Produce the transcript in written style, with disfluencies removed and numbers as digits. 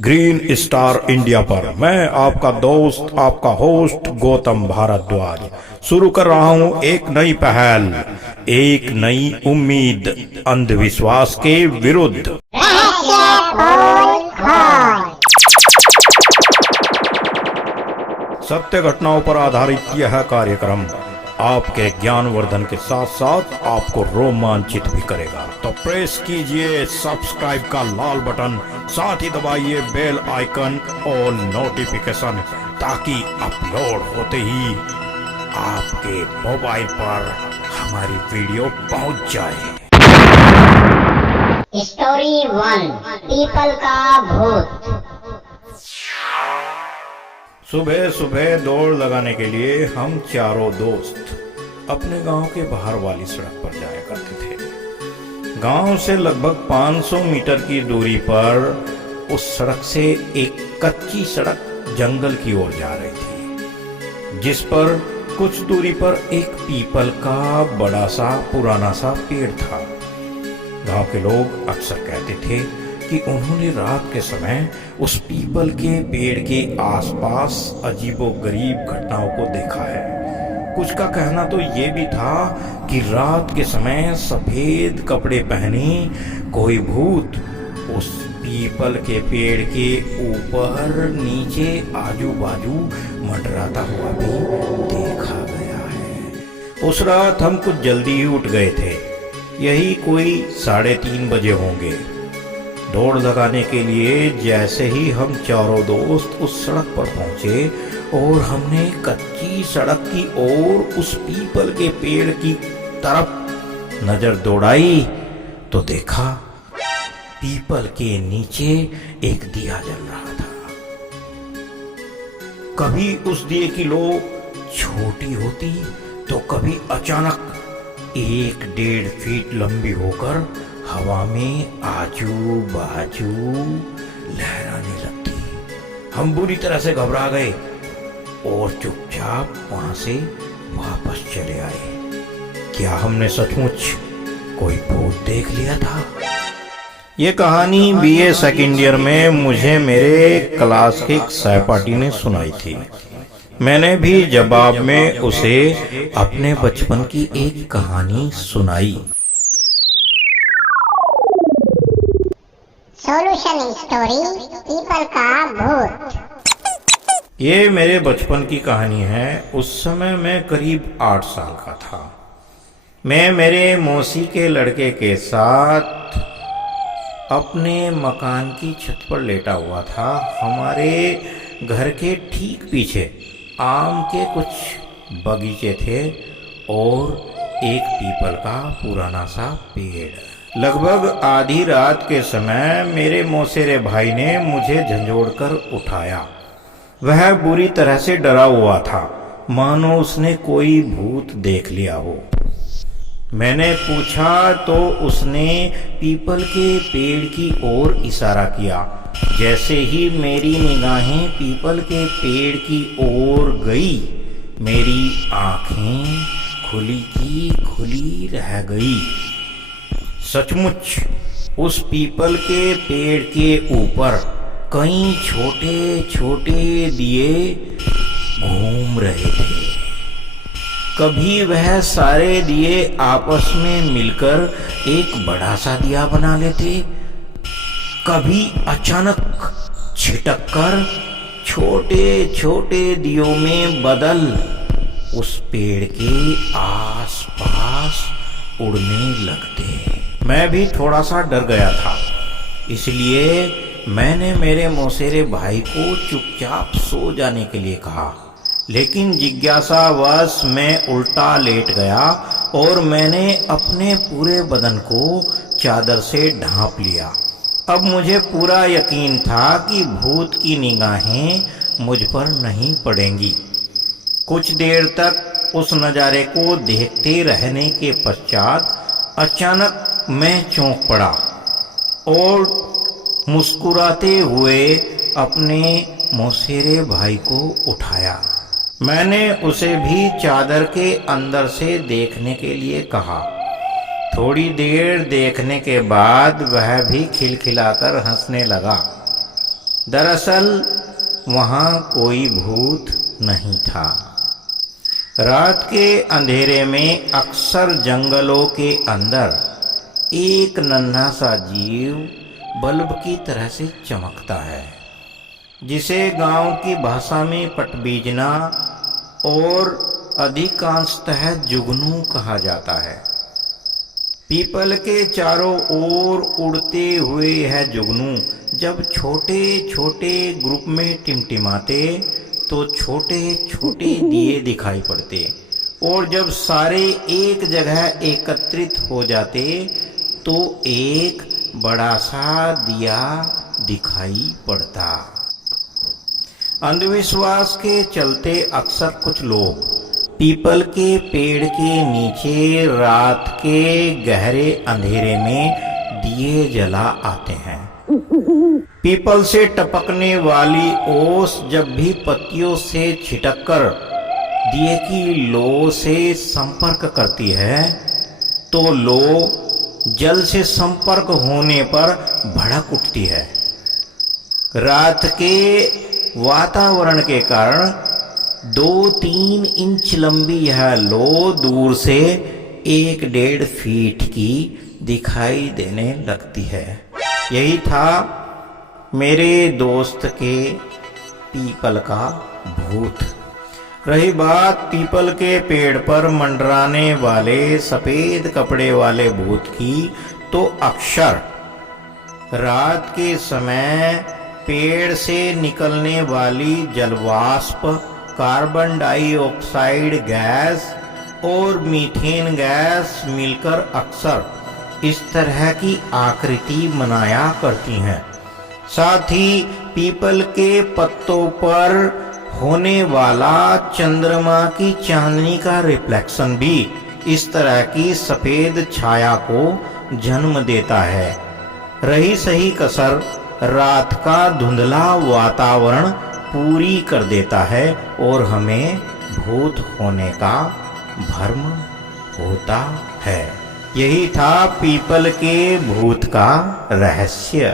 Green star India पर मैं आपका दोस्त आपका होस्ट गौतम भारद्वाज शुरू कर रहा हूं एक नई पहल, एक नई उम्मीद अंधविश्वास के विरुद्ध। सत्य घटनाओं पर आधारित यह कार्यक्रम आपके ज्ञानवर्धन के साथ साथ आपको रोमांचित भी करेगा। तो प्रेस कीजिए सब्सक्राइब का लाल बटन, साथ ही दबाइए बेल आइकन और नोटिफिकेशन, ताकि अपलोड होते ही आपके मोबाइल पर हमारी वीडियो पहुंच जाए। स्टोरी 1, पीपल का भूत। सुबह सुबह दौड़ लगाने के लिए हम चारों दोस्त अपने गांव के बाहर वाली सड़क पर जाया करते थे। गांव से लगभग 500 मीटर की दूरी पर उस सड़क से एक कच्ची सड़क जंगल की ओर जा रही थी, जिस पर कुछ दूरी पर एक पीपल का बड़ा सा पुराना सा पेड़ था। गांव के लोग अक्सर कहते थे कि उन्होंने रात के समय उस पीपल के पेड़ के आसपास अजीबोगरीब घटनाओं को देखा है। कुछ का कहना तो ये भी था कि रात के समय सफेद कपड़े पहने कोई भूत उस पीपल के पेड़ के ऊपर नीचे आजू बाजू मंडराता हुआ भी देखा गया है। उस रात हम कुछ जल्दी ही उठ गए थे, यही कोई 3:30 बजे होंगे। दौड़ लगाने के लिए जैसे ही हम चारों दोस्त उस सड़क पर पहुंचे और हमने कच्ची सड़क की ओर उस पीपल के पेड़ की तरफ नजर दौड़ाई तो देखा पीपल के नीचे एक दिया जल रहा था। कभी उस दिए की लो छोटी होती तो कभी अचानक 1-1.5 फीट लंबी होकर हवा में आजू बाजू लहराने लगती। हम बुरी तरह से घबरा गए और चुपचाप वहां से वापस चले आए। क्या हमने सचमुच कोई भूत देख लिया था? ये कहानी बीए सेकंड ईयर में मुझे मेरे क्लास के एक सहपाठी ने सुनाई थी। मैंने भी जवाब में उसे अपने बचपन की एक कहानी सुनाई। सॉल्यूशन स्टोरी, पीपल का भूत। ये मेरे बचपन की कहानी है। उस समय मैं करीब 8 साल का था। मैं मेरे मौसी के लड़के के साथ अपने मकान की छत पर लेटा हुआ था। हमारे घर के ठीक पीछे आम के कुछ बगीचे थे और एक पीपल का पुराना सा पेड़। लगभग आधी रात के समय मेरे मौसेरे भाई ने मुझे झंझोड़कर उठाया। वह बुरी तरह से डरा हुआ था, मानो उसने कोई भूत देख लिया हो। मैंने पूछा तो उसने पीपल के पेड़ की ओर इशारा किया। जैसे ही मेरी निगाहें पीपल के पेड़ की ओर गई, मेरी आंखें खुली की खुली रह गई। सचमुच उस पीपल के पेड़ के ऊपर कई छोटे छोटे दिए घूम रहे थे। कभी वह सारे दिए आपस में मिलकर एक बड़ा सा दिया बना लेते, कभी अचानक छिटककर छोटे छोटे दियों में बदल उस पेड़ के आसपास उड़ने लगते। मैं भी थोड़ा सा डर गया था, इसलिए मैंने मेरे मौसेरे भाई को चुपचाप सो जाने के लिए कहा। लेकिन जिज्ञासावश मैं उल्टा लेट गया और मैंने अपने पूरे बदन को चादर से ढांप लिया। अब मुझे पूरा यकीन था कि भूत की निगाहें मुझ पर नहीं पड़ेंगी। कुछ देर तक उस नज़ारे को देखते रहने के पश्चात अचानक मैं चौंक पड़ा और मुस्कुराते हुए अपने मौसेरे भाई को उठाया। मैंने उसे भी चादर के अंदर से देखने के लिए कहा। थोड़ी देर देखने के बाद वह भी खिलखिलाकर हंसने लगा। दरअसल वहाँ कोई भूत नहीं था। रात के अंधेरे में अक्सर जंगलों के अंदर एक नन्हा सा जीव बल्ब की तरह से चमकता है, जिसे गांव की भाषा में पटबीजना और अधिकांशतः जुगनू कहा जाता है। पीपल के चारों ओर उड़ते हुए यह जुगनू जब छोटे छोटे ग्रुप में टिमटिमाते तो छोटे छोटे दिए दिखाई पड़ते, और जब सारे एक जगह एकत्रित हो जाते तो एक बड़ा सा दिया दिखाई पड़ता। अंधविश्वास के चलते अक्सर कुछ लोग पीपल के पेड़ के नीचे रात के गहरे अंधेरे में दिए जला आते हैं। पीपल से टपकने वाली ओस जब भी पत्तियों से छिटककर दिए की लो से संपर्क करती है तो लो जल से संपर्क होने पर भड़क उठती है। रात के वातावरण के कारण 2-3 इंच लंबी यह लो दूर से 1-1.5 फीट की दिखाई देने लगती है। यही था मेरे दोस्त के पीपल का भूत। रही बात पीपल के पेड़ पर मंडराने वाले सफेद कपड़े वाले भूत की, तो अक्सर रात के समय पेड़ से निकलने वाली जलवाष्प, कार्बन डाइऑक्साइड गैस और मीथेन गैस मिलकर अक्सर इस तरह की आकृति बनाया करती हैं। साथ ही पीपल के पत्तों पर होने वाला चंद्रमा की चांदनी का रिफ्लेक्शन भी इस तरह की सफेद छाया को जन्म देता है। रही सही कसर रात का धुंधला वातावरण पूरी कर देता है और हमें भूत होने का भ्रम होता है। यही था पीपल के भूत का रहस्य।